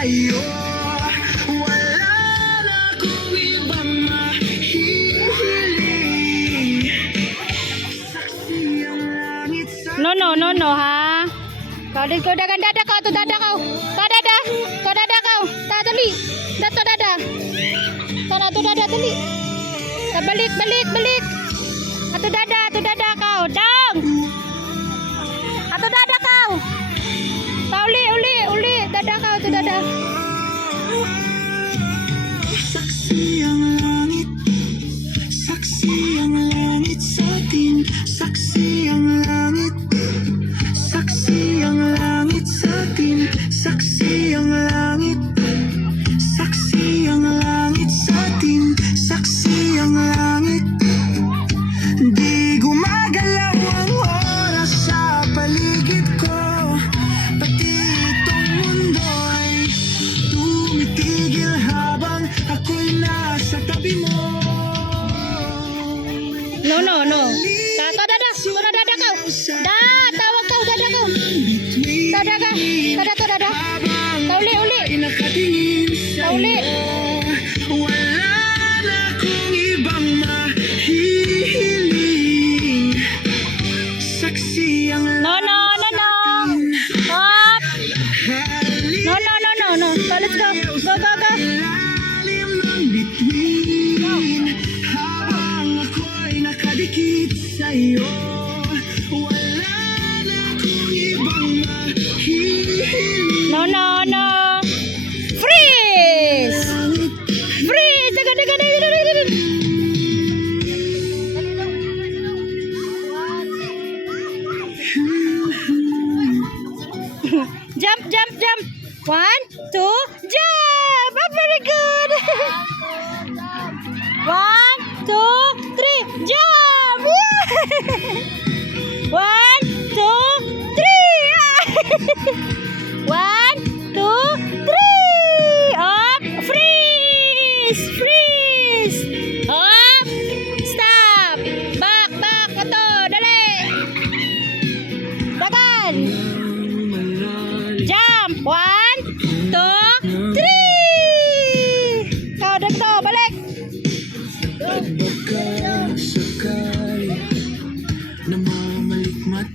sa'yo. Wala na akong ibang mahihiling. Saksi ang langit sa No, no, no, no, ha? Kau dagan dada kau tu dada kau. Kau dada kau. Tak tuli. Dato dada. Sana tu dada tuli. Tak balik. Atu dada kau. Dang. Atu dada kau. Tak uli. Dada kau tu dada. saksi ang langit. Saksi ang langit sa atin. Saksi ang langit. Saksi ang langit sa atin. Saksi ang langit. Saksi ang langit sa atin. Saksi ang langit. Di gumagalaw ang oras sa paligid ko. Pati itong mundo ay tumitigil habang ako'y nasa tabi mo. No. Kau dada. Kau dada kau. Dah, tawag kau dada kau. Dada ka. Dada tu dada. Kau uli. Nakatingin Kau uli. wala na akong ibang mahihiling. Saksi ang No. Hop. No. Let's go. Go. lalim ng bituin. Habang ako'y nakadikit sa'yo, wala na akong ibang mahihiling. No. Freeze. Dagan. Jump. 1, 2, jump. Oh, very good. 1, 2, 3, jump. 1, 2, 3.